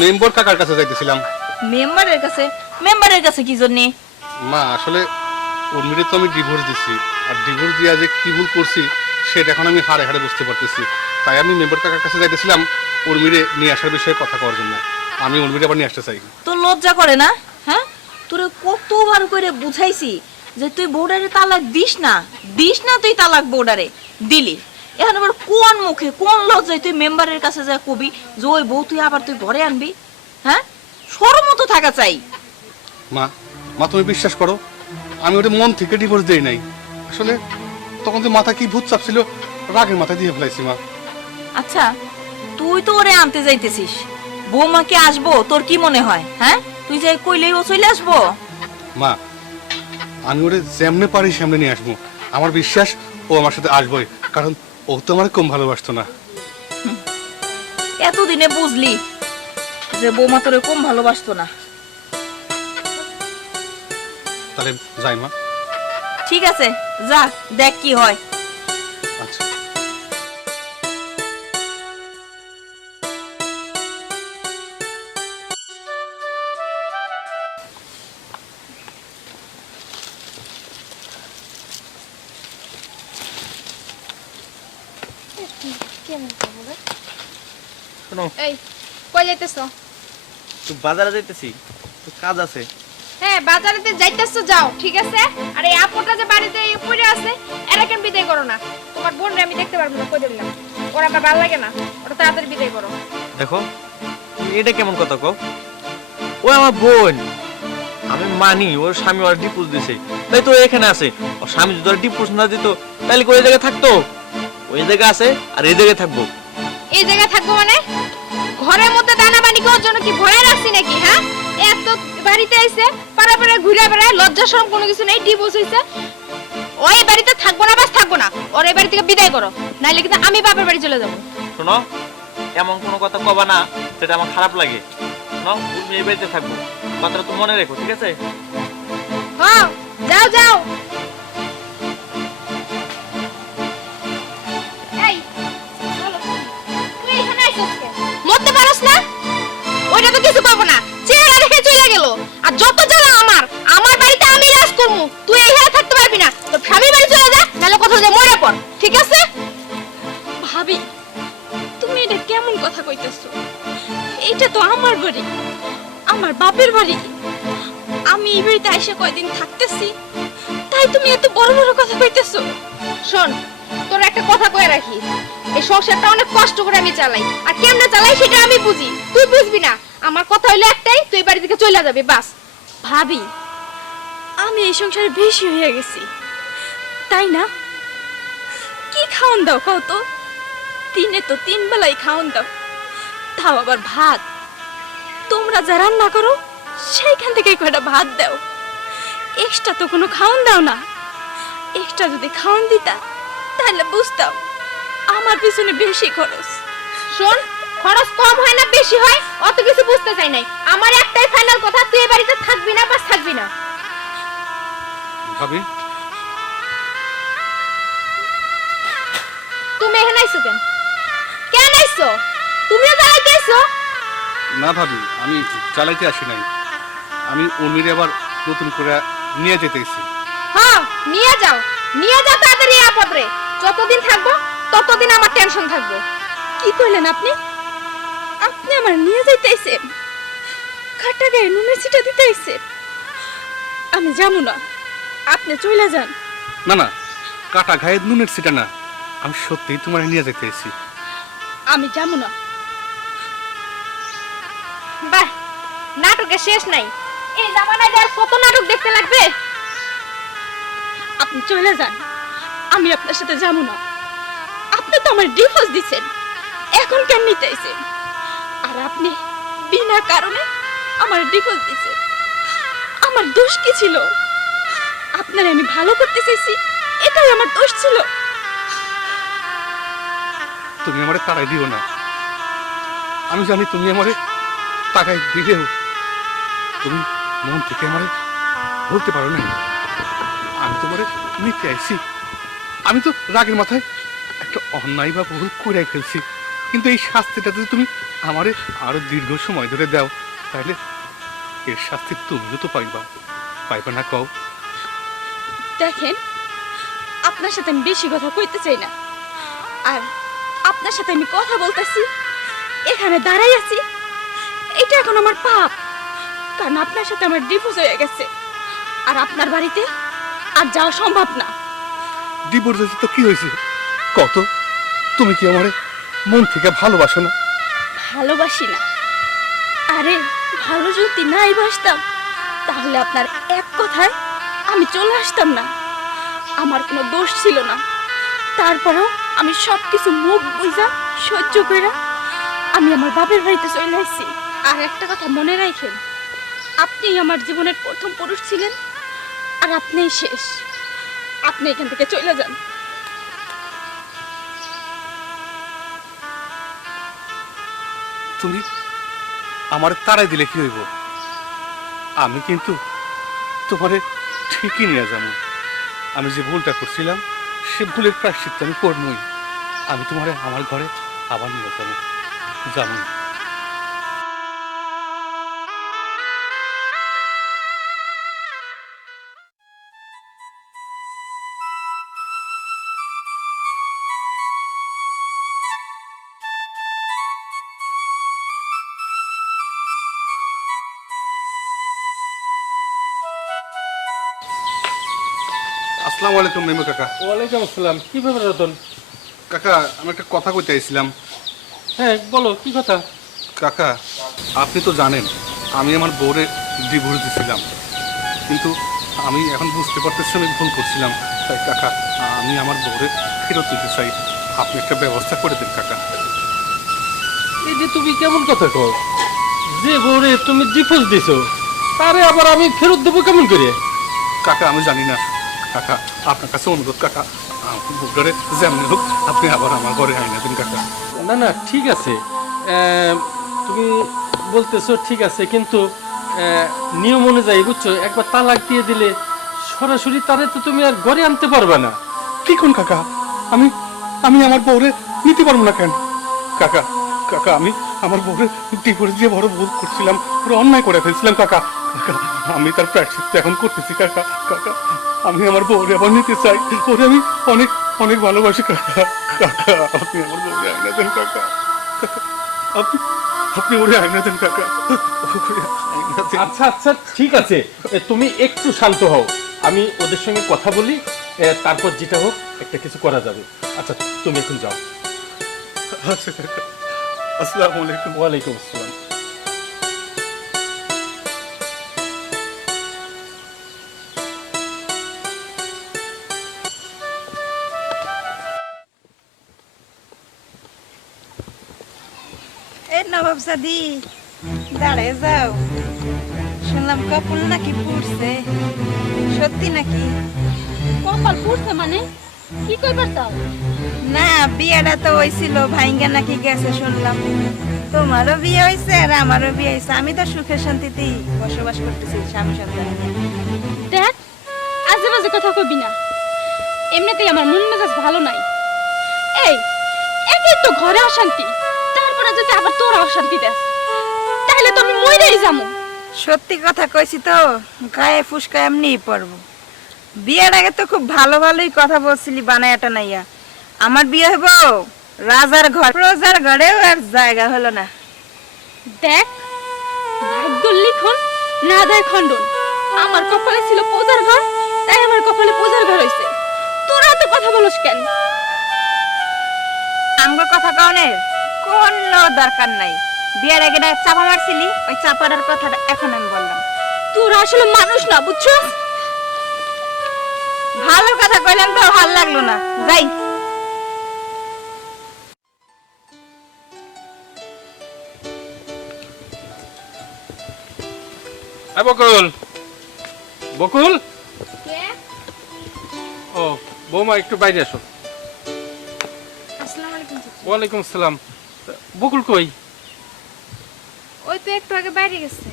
Member কাকার কাছে যাইতেছিলাম। মেম্বারের কাছে? মেম্বারের কাছে কি জন্য? মা আসলে উর্মিরে তো আমি ডিভোর্স দিছি, আর ডিভোর্স দিয়া যে কি ভুল করছি সেটা এখন আমি হাড়ে হাড়ে বুঝতে পারতেছি। তাই আমি মেম্বার কাকার কাছে যাইতেছিলাম উর্মিরে নিয়ে আসার বিষয়ে কথা কওয়ার জন্য। আমি উর্মিরে আবার নিয়ে আসতে চাই। তোর লজ্জা করে না? হ্যাঁ, তোরে কতবার করে বুঝাইছি যে তুই বউডারে তালাক দিস না, দিস না, তুই তালাক বউডারে দিলি। এখন আবার কোন মুখে কোন লজ্জায় তুই মেম্বারের কাছে যা কবি যে ওই বউ তুই আবার তুই ঘরে আনবি? হ্যাঁ, শরম তো থাকা চাই। মা মা তুমি বিশ্বাস করো, আমি ওটা মন থেকে ডিভোর্স দেই নাই। আসলে তখন যে মাথা কি ভূত চাপছিল, রাগের মাথা দিয়ে ফেলাইছি মা। আচ্ছা, তুই তো ওরে আনতে যাইতেছিস, বৌমাকে আসবো তোর কি মনে হয়? হ্যাঁ, তুই যে কইলেই ও চলে আসবো? মা আমি ওরে যেমনে পারি সামনে নিয়ে আসবো। আমার বিশ্বাস ও আমার সাথে আসবোই, কারণ ও তো আমার কম ভালোবাসতো না। এতদিনে বুঝলি যে বৌমা তোরে কম ভালোবাসতো না? তাহলে যাই মা। ঠিক আছে, যা, দেখ কি হয়। আচ্ছা। শোনো, এই কই যাইতেছো? তুই বাজারে যাইতেছি, তো কাজ আছে। হ্যাঁ, বাজারেতে যাইতেছো, যাও, ঠিক আছে। আর এই আপুটা যে বাড়িতে পড়ে আছে, এরা কেন বিদায় করো না? তোমার বোনরে আমি দেখতে পারবো না, কই দিলাম। ওরা আমার ভালো লাগে না, ওটা তাড়াতাড়ি বিদায় করো। দেখো, তুমি এটা কেমন কথা কও? ও আমার বোন, আমি মানি ওর স্বামী ওর ডিভোর্স দিছে, তাই তো ও এখানে আছে। ওর স্বামী যদি ওর ডিভোর্স না দিত তাহলে কি ওই জায়গায় থাকতো? ওই জায়গায় আছে আর এই জায়গায় থাকবো। এই জায়গায় থাকবো মানে? ঘরের মধ্যে দানা পানি খাওয়ার জন্য কি ভয় রাখছি নাকি? হ্যাঁ, এত বাড়িতে আইছে, পাড়া পাড়া ঘুরে বেড়ায়, লজ্জা শরম কোনো কিছু নেই, ডিভোর্স হইছে। ওই বাড়িতে থাকবো না, বাস থাকবো না। ওর এই বাড়ি থেকে বিদায় করো, নাইলে কিন্তু আমি বাপের বাড়ি চলে যাবো। শোনো, এমন কোনো কথা কবা না যেটা আমার খারাপ লাগে। শোনো, তুমি এই বাড়িতে থাকবো, কথাটা তো মনে রেখো, ঠিক আছে? হ্যাঁ, যাও যাও। এই, চলো। তুই এখানে আইছিস কেন? মরতে পারোস না? ওইটা তো কিছু পাবো না, চেহারা দেখে চলে গেল। আর যত জ্বালা আমার, আমার বাড়িতে আমি রাজ করবো, তুই এইখানে থাকতে পারবি না। তোর স্বামীর বাড়ি চলে যা, নাহলে কোথাও যা মরে পড়, ঠিক আছে? ভাবি, তুমি এটা কেমন কথা কইতেছো? এটা তো আমার বাড়ি, আমার বাপের বাড়ি। আমি এই বাড়িতে এসে কয়দিন থাকতেছি, তাই তুমি এত বড় বড় কথা কইতেছো? শোন, তোর একটা কথা কয়ে রাখি, এই সংসারটা অনেক কষ্ট করে আমি চালাই, আর কেমনে চালাই সেটা আমি বুঝি, তুই বুঝবি না। আমার কথা হইলো একটাই, তুই এই বাড়ি থেকে চলে যাবি, বাস। ভাবি, আমি এই সংসারে বেশি হয়ে গেছি, তাই না? কি খাওন দাও কও তো? দিনে তো 3 বেলাই খাওন দাও, তাও আবার ভাত। তোমরা যা রান্না করো সেইখান থেকে কয়টা ভাত দাও, এক্সট্রা তো কোনো খাওন দাও না। এক্সট্রা যদি খাওন দিতা তাহলে বুঝতাম আমার পিছনে বেশি খরচ। শোন, খরচ কম হয় না বেশি হয় অত কিছু বুঝতে চাই নাই। আমার একটাই ফাইনাল কথা, তুই এই বাড়িতে থাকবি না, বাস থাকবি না। ভাবি, তুমি এখানে আইছো কেন? কেন আইছো? তুমিও জ্বালাইতে আইছো? না ভাবি, আমি চালাইতে আসি নাই, আমি উর্মিরে আবার নতুন করে নিয়ে যেতে এসেছি। হ্যাঁ, নিয়ে যাও, নিয়ে যাও তাড়াতাড়ি আপদরে। যতদিন থাকবো ততদিন আমার টেনশন থাকবো। কি কইলেন আপনি? আপনি আমার নিয়ে যাইতেছেন? খাটা গায়ে নুনের ছিটা দিতেছেন? আমি যাবো না, আপনি চলে যান। না না, কাটা ঘায়ে নুনের ছিটা না, আমি সত্যিই তোমার নিয়ে যেতে এসেছি। আমি যাবো না। বাহ, নাটকের শেষ নাই। এই জামানায় আর কত নাটক দেখতে লাগবে? আপনি চলে যান, আমি আপনার সাথে যাবো না। আপনি তো আমার ডিভোর্স দিচ্ছেন, এখন কেন নিতেছেন? আর আপনি বিনা কারণে আমার ডিভোর্স দিচ্ছেন, আমার দোষ কি ছিল? আপনার আমি ভালো করতে চাইছি, এটাই আমার দোষ ছিল। তুমি আমারে তাড়াই দিও না, আমি জানি তুমি আমারে টাকায় দিলেও তুমি মন থেকে আমারে বলতে পারো না। আমি তোমারে নিতে আইছি, আমি তো রাগের মাথায় একটা অন্যায় বা ভুল করে ফেলছি, কিন্তু এই শাস্তিটা যদি তুমি আমারে আরো দীর্ঘ সময় ধরে দাও, তাইলে এর শাস্তি তুমিও তো পাইবা, পাইবা না কও? দেখেন, আপনার সাথে আমি বেশি কথা কইতে চাই না, আর আপনার সাথে আমি কথা বলতেছি, এখানে দাঁড়াই আছি, এটা এখন আমার পাপ। কারণ আপনার সাথে আমার ডিভোর্স হয়ে গেছে, আর আপনার বাড়িতে আর যাওয়া সম্ভব না। ডিভোর্স হয়েছে তো কি হয়েছে কত? তুমি কি আমারে মন থেকে ভালোবাসো না? ভালোবাসি না। আরে ভালো যদি নাই বাসতাম, তাহলে আপনার এক কথায় আমি চলে আসতাম না। আমার কোনো দোষ ছিল না, তারপরেও আমি সবকিছু মুখ বুঝা সহ্য করে আমি আমার বাপের বাড়িতে চলে আসছি। আর একটা কথা মনে রাখেন, আপনিই আমার জীবনের প্রথম পুরুষ ছিলেন, আর আপনিই শেষ। আপনি এখান থেকে চলে যান। তুমি আমার তাড়াই দিলে কি হইব? আমি কিন্তু তোমারে ঠিকই নিয়ে যাবো। আমি যে ভুলটা করছিলাম সে ভুলের প্রায়শ্চিত্ত আমি করবই। আমি তোমারে আমার ঘরে আবার নিয়ে যাবো, যাবো। আসসালামু আলাইকুম মেমো কাকা। ওয়ালাইকুম আসসালাম। কি ব্যাপার রতন? কাকা, আমি একটা কথা কইতে আইছিলাম। হ্যাঁ বলো, কি কথা? কাকা, আপনি তো জানেন আমি আমার বউরে ডিভোর্স দিয়েছিলাম, কিন্তু আমি এখন বুঝতে পারতেছি আমি ভুল করছিলাম। তাই কাকা, আমি আমার বউরে ফেরত দিতে চাই। আপনি একটা ব্যবস্থা করে দিন কাকা। এই যে তুমি কেমন কথা কও? যে বউরে তুমি ডিভোর্স দিছো তারে আবার আমি ফেরত দেবো কেমন করে? কাকা আমি জানি না কাকা, আপনার কাছে অনুরোধ কাকা, বউটারে যেমনি হোক আপনি আবার আমার ঘরে আইনা দিন কাকা। না না ঠিক আছে, তুমি বলতেছো ঠিক আছে, কিন্তু নিয়ম অনুযায়ী বুঝছো, একবার তালাক দিয়ে দিলে সরাসরি তারে তো তুমি আর ঘরে আনতে পারবে না। কি কোন কাকা? আমি আমি আমার বউরে নিতে পারবো না কেন? কাকা কাকা, আমি আমার বউরে ডিভোর্স দিয়ে বড় ভুল করছিলাম, পুরো অন্যায় করে ফেলছিলাম কাকা। কাকা, আমি তার প্র্যাকটিস এখন করতেছি কাকা। কাকা, আমি আমার বউরে আবার নিতে চাই, ওরে আমি অনেক অনেক ভালোবাসি কাকা। কাকা, আপনি আমার বউরে আইনা দেন কাকা। কাকা, আপনি আপনি ওরে আইনা দেন কাকা। ওরে আইনা দেন। আচ্ছা আচ্ছা ঠিক আছে, তুমি একটু শান্ত হও, আমি ওদের সঙ্গে কথা বলি, তারপর যেটা হোক একটা কিছু করা যাবে। আচ্ছা তুমি এখন যাও। আচ্ছা কাকা, আসসালামু আলাইকুম। ওয়ালাইকুম আসসালাম। এই নবাব সাদি, দাঁড়ায় যাও। শুনলাম কপাল নাকি পুড়ছে, সত্যি নাকি? কপাল পুড়ছে মানে কি কইবার চাও? না, বিয়েটা তো হয়েছিল, ভাইঙ্গা নাকি গেছে শুনলাম। তোমারও বিয়ে হয়েছে আর আমারও বিয়ে হয়েছে, আমি তো সুখে শান্তিতেই বসবাস করতেছি স্বামী সন্তান নিয়ে। দেখ, আজে বাজে কথা কইবি না, এমনিতেই আমার মন মেজাজ ভালো নাই। এই একই তো ঘরে অশান্তি, তারপরে যদি আবার তোরা অশান্তি দেস, তাহলে তো আমি মইরাই যামু। সত্যি কথা কইছি তো, গায়ে ফুসকা এমনিই পড়বো। বিয়ের আগে তো খুব ভালো ভালোই কথা বলছিলি বানায়াটা নাইয়া। আমার বিয়ে হইব রাজার ঘর, প্রজার ঘরেও আর জায়গা হলো না। দেখ, ভাগ্য লিখন না দেয় খণ্ডন। আমার কপালে ছিল পূজার ঘর, তাই আমার কপালে পূজার ঘর হইছে। তোরা তো কথা বলস কেন? আমগো কথা কনের কোনো দরকার নাই। বিয়ের আগে না চাপা মারছিলি, ওই চাপাটার কথাটা এখন আমি বললাম। তোরা আসলে মানুষ না, বুঝছস? ভালো কথা কইলাম তো ভালো লাগলো না, যাই। বকুল, বকুল, ও বৌমা একটু বাইরে আসো। আসসালামু আলাইকুম। ওয়ালাইকুম আসসালাম। বকুল কই? ওই তো একটু আগে বাইরে গেছে।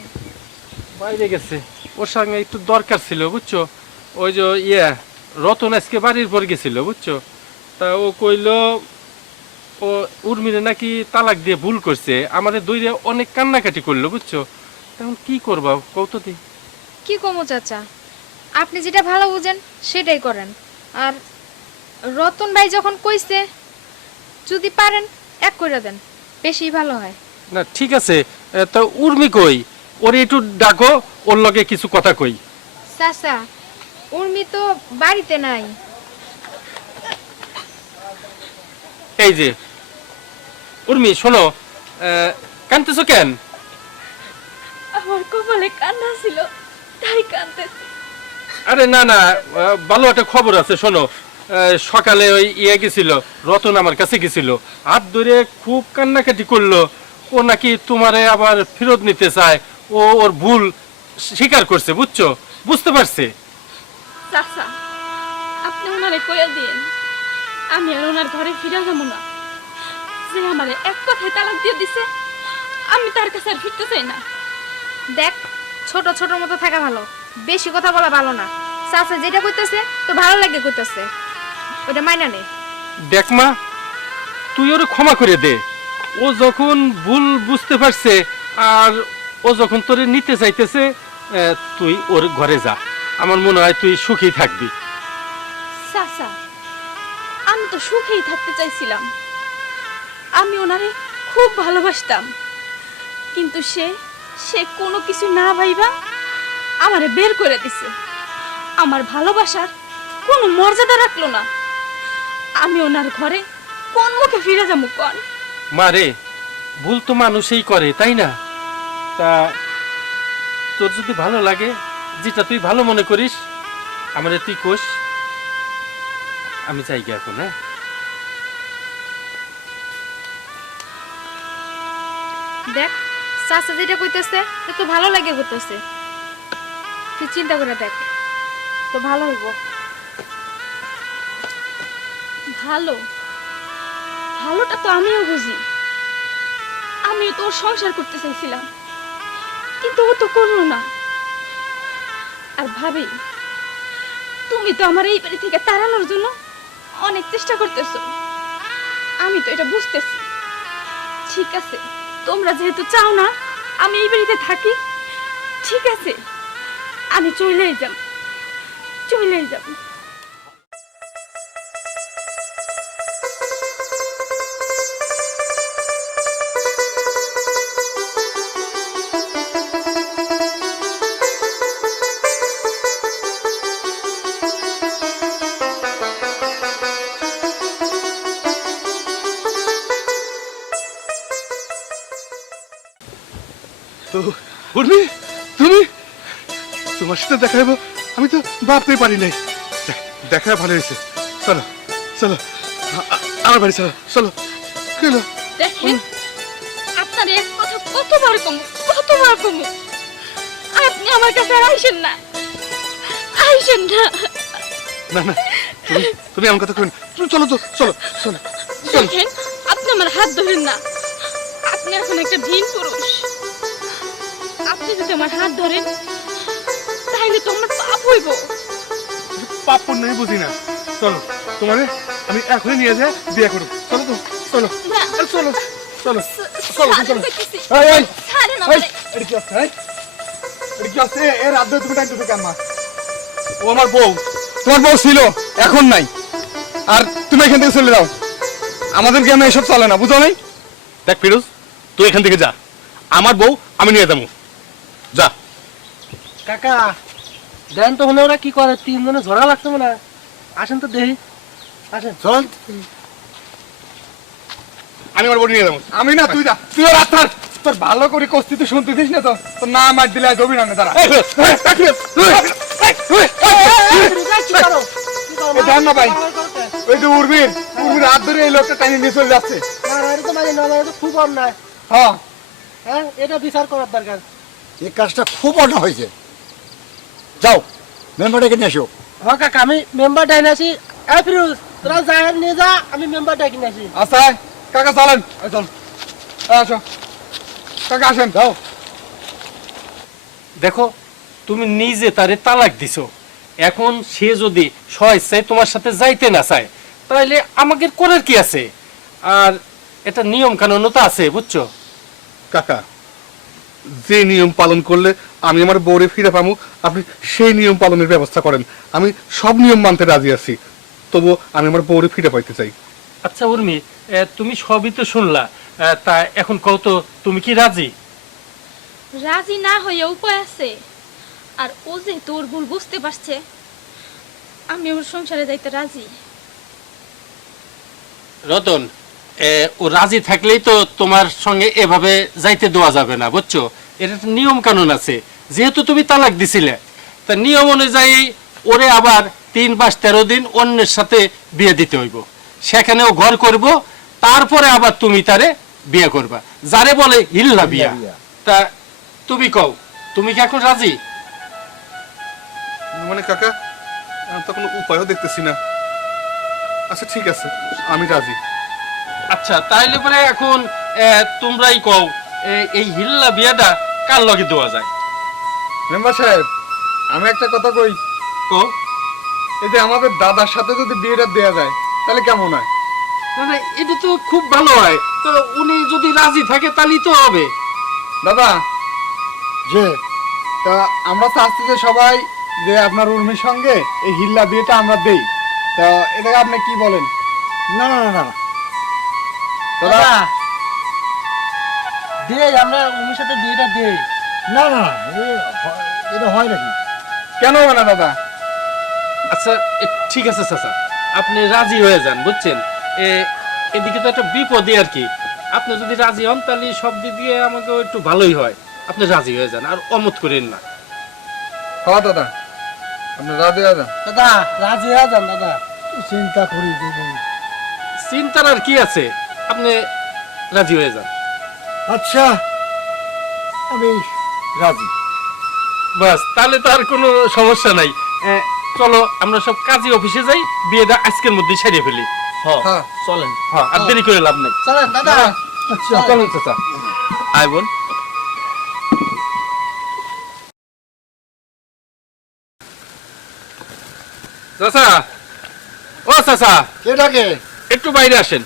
বাইরে গেছে, ওর সঙ্গে একটু দরকার ছিল বুঝছো। ওই যে রতন আজকে বাড়ির পর গেছিল বুঝছো, তা ও কইলো ও উর্মিরে নাকি তালাক দিয়ে ভুল করছে, আমাদের দইরে অনেক কান্নাকাটি করলো, বুঝছো? এখন কি করবা কত দি? কি কমো চাচা, আপনি যেটা ভালো বুঝেন সেটাই করেন। আর রতন ভাই যখন কইছে যদি পারেন এক করে দেন, বেশি ভালো হয়। না ঠিক আছে, তা উর্মি কই? ওরে একটু ডাকো, ওর লগে কিছু কথা কই। চাচা উর্মি তো বাড়িতে নাই। এই যে উর্মি, শোনো, কাঁদতেছো কেন? আমার কপালে কান্না ছিল, তাই কাঁদতেছি। আরে না না, ভালো একটা খবর আছে, শোনো। সকালে ওই গেছিল, রতন আমার কাছে গেছিল, হাত ধরে খুব কান্নাকাটি করলো। ও নাকি তোমারে আবার ফেরত নিতে চায়, ও ওর ভুল স্বীকার করছে, বুঝছো? বুঝতে পারছে। চাচা, আপনি ওনারে কইয়া দিন আমি আর ওনার ঘরে ফিরে যাবো না। যে আমারে এক কথায় তালাক দিয়ে দিছে, আমি তার কাছে আর ফিরতে চাই না। দেখ, ছোট ছোট মতো থাকা ভালো, বেশি কথা বলা ভালো না। চাচা যেটা কইতেছে তো ভালো লাগে কইতেছে, ওটা মাইনা নে। দেখ মা, তুই ওরে ক্ষমা করে দে। ও যখন ভুল বুঝতে পারছে আর ও যখন তোরে নিতে চাইতেছে, তুই ওর ঘরে যা। আমার মনে হয় তুই সুখী থাকবি। চাচা, আমি তো সুখেই থাকতে চাইছিলাম, আমি ওনারে খুব ভালোবাসতাম, কিন্তু সে কোনো কিছু না ভাইবা আমারে বের করে দিছে। আমার ভালোবাসার কোনো মর্যাদা রাখলো না। আমি ওনার ঘরে কোন মুখে ফিরে যাবো কোন? মারে, ভুল তো মানুষই করে, তাই না? তা তোর যদি ভালো লাগে, যেটা তুই ভালো মনে করিস, আমারে তুই কোষ। আমি চাই কি এখন? হ্যাঁ, দেখ, চাচা যেটা কইতেছে তো ভালো লাগে কইতেছে, তুই চিন্তা করে দেখ, তো ভালো হইব। ভালো ভালোটা তো আমিও বুঝি, আমিও তোর সংসার করতে চাইছিলাম, কিন্তু ও তো করলো না। আর ভাবি, তুমি তো আমার এই বাড়ি থেকে তাড়ানোর জন্য অনেক চেষ্টা করতেছো, আমি তো এটা বুঝতেছি। ঠিক আছে, তোমরা যেহেতু চাও না আমি এই বাড়িতে থাকি, ঠিক আছে, আমি চলেই যাব। তো উর্মি, তুমি, তোমার সাথে দেখা হবো আমি তো ভাবতেই পারি নাই। দেখা ভালো হয়েছে। চলো চলো, আমার বাড়ি চলো। চলো কেন? দেখেন, আপনার এক কথা কতবার কমু, আপনি আমার কাছে আর আইসেন না। না না, তুমি আমার কথা কেন? চলো তো, চলো চলো চলো। দেখেন, আপনি আমার হাত ধরেন না, আপনি এখন একটা ভিন পুরুষ। আপনি যদি আমার হাত ধরেন তাহলে তো আমার পাপ হইব। পাপ পুণ্য আমি বুঝি না। চলো, তোমারে আমি এখনই নিয়ে যাই, বিয়ে করো। চলো তো, চলো না। চলো চলো চলো চলো। ছাড়েন এই, এই, ছাড়েন এই, আমারে। এটা কি হচ্ছে? এটা কি হচ্ছে? এর রাত ধরে তুমি টাইম কেন মা? ও আমার বউ, তোমার বউ ছিল, এখন নাই। আর তুমি এখান থেকে চলে যাও, আমাদের গ্রামে এসব চলে না, বুঝো নাই? দেখ ফিরোজ, তুই এখান থেকে যা, আমার বউ আমি নিয়ে যাবো। যা। কাকা দেন তো, ওরা কি করে? তিনজনে ঝগড়া লাগছে মনে হয়। আসেন তো দেখি, আসেন। চল, আমি আমার বউ নিয়ে যাবো। আমি না, তুই যা, তুই রাত থাক। তোর ভালো করে কস্তি তুই শুনতে দিস না তো, তোর না মার দিলে জমি না তারা। দেন না ভাই, ওই যে উর্মির হাত ধরে এই লোকটা টাইনে নিয়ে চলে যাচ্ছে। খুব অন্যায়। হ্যাঁ, হ্যাঁ, এটা বিচার করার দরকার। এই কাজটা খুব অন্যায় হয়েছে। যাও, মেম্বারটাকে নিয়ে আসো। হ্যাঁ কাকা, আমি মেম্বার ডাইন আসি। এই ফিরোজ, তোরা যা নিয়ে যা, আমি মেম্বার ডাকি নিয়ে আসি। আচ্ছা কাকা চলেন। চল, আসো কাকা, আসেন। যাও। দেখো, তুমি নিজে তারে তালাক দিছো, এখন সে যদি স্বেচ্ছায় তোমার সাথে যাইতে না চায়, তাহলে আমাকে করার কি আছে? আর এটা নিয়ম কানুন তো আছে বুঝছো। কাকা, যে নিয়ম পালন করলে আমি আমার বউরে ফিরে পাবো আপনি সেই নিয়ম পালনের ব্যবস্থা করেন। আমি সব নিয়ম মানতে রাজি আছি, তবুও আমি আমার বউরে ফিরে পাইতে চাই। আচ্ছা উর্মি, তুমি সবই তো শুনলা, তা এখন কও তো তুমি কি রাজি? রাজি না হয়ে উপায় আছে। আর ও যে তোর ভুল বুঝতে পারছে, আমি ওর সংসারে যাইতে রাজি। রতন, ও রাজি থাকলেই তো তোমার সঙ্গে এভাবে যাইতে দেওয়া যাবে না বুঝছো। এটা একটা নিয়ম কানুন আছে, যেহেতু তুমি তালাক দিছিলে তা নিয়ম অনুযায়ী ওরে আবার 3 মাস 13 দিন অন্যের সাথে বিয়ে দিতে হইব। সেখানেও ঘর করব, তারপরে আবার তুমি তারে বিয়ে করবা, যারে বলে হিল্লা বিয়া। তা তুমি কও, তুমি কি এখন রাজি? মানে কাকা, আমি তো কোনো উপায়ও দেখতেছি না। আচ্ছা ঠিক আছে, আমি রাজি। আচ্ছা তাইলে পরে এখন তোমরাই কও, এই হিল্লা বিয়াটা কার লগে দেওয়া যায়? মেম্বার সাহেব, আমি একটা কথা কই। কও। এই যে আমাদের দাদার সাথে যদি বিয়েটা দেয়া যায় তাহলে কেমন হয়? না না, এটা তো খুব ভালো হয়। তো উনি যদি রাজি থাকে তাহলেই তো হবে। দাদা, যে তা আমরা চাচ্ছি যে সবাই যে আপনার উর্মির সঙ্গে এই হিল্লা বিয়েটা আমরা দেই, তা এটাকে আপনি কি বলেন? না না না না দাদা, দে, আমরা উমির সাথে বিয়েটা দেই। না না, এটা হয় নাকি? কেন হয় না দাদা? আচ্ছা ঠিক আছে চাচা, আপনি রাজি হয়ে যান বুঝছেন। এদিকে তো একটা বিপদই আর কি। আপনি যদি রাজি হন তাহলে সব দিক দিয়ে আমাকে একটু ভালোই হয়। আপনি রাজি হয়ে যান, আর অমত করেন না। হ্যাঁ দাদা, আপনি রাজি আছেন? দাদা রাজি হয়ে যান দাদা। চিন্তা করি চিন্তার আর কি আছে, আপনি রাজি হয়ে যান। আচ্ছা, আমি রাজি। বাস, তাহলে তো আর কোনো সমস্যা নাই। চলো আমরা সব কাজী অফিসে যাই, বিয়েটা আজকের মধ্যে সারিয়ে ফেলি। হ্যাঁ চলেন। হ্যাঁ, আর দেরি করে লাভ নেই। চলেন দাদা। আচ্ছা, চলুন চাচা। আয় বোন। চাচা, ও চাচা, এটাকে একটু বাইরে আসেন।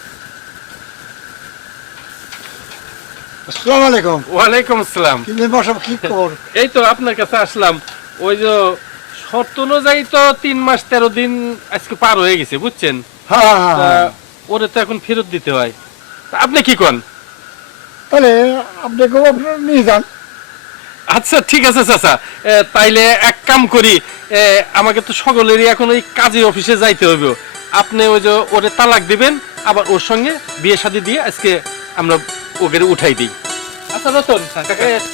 আসসালামু আলাইকুম। ওয়ালাইকুম আসসালাম। কি মেম্বার সাহেব, কি খবর? এই তো আপনার কাছে আসলাম। ওই যে শর্ত অনুযায়ী তো 3 মাস 13 দিন আজকে পার হয়ে গেছে বুঝছেন। হ্যাঁ তা ওরে তো এখন ফেরত দিতে হয়। তা আপনি কি করেন? তাহলে আপনি নিয়ে যান। আচ্ছা ঠিক আছে চাচা, তাইলে এক কাম করি, আমাকে তো সকলেরই এখন ওই কাজী অফিসে যাইতে হবে। আপনি ওই যে ওরে তালাক দিবেন, আবার ওর সঙ্গে বিয়ে শাদী দিয়ে আজকে আমরা ওকে উঠাই দিই। আচ্ছা রতন,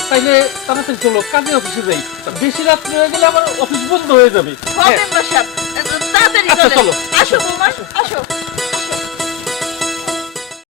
তাইলে তাড়াতাড়ি চলো কাজী অফিসে যাই। বেশি রাত্রি হয়ে গেলে আবার অফিস বন্ধ হয়ে যাবে। হবে মেম্বার সাহেব, তাড়াতাড়ি আচ্ছা, চলেন। চলো। আসো বৌমা, আসো।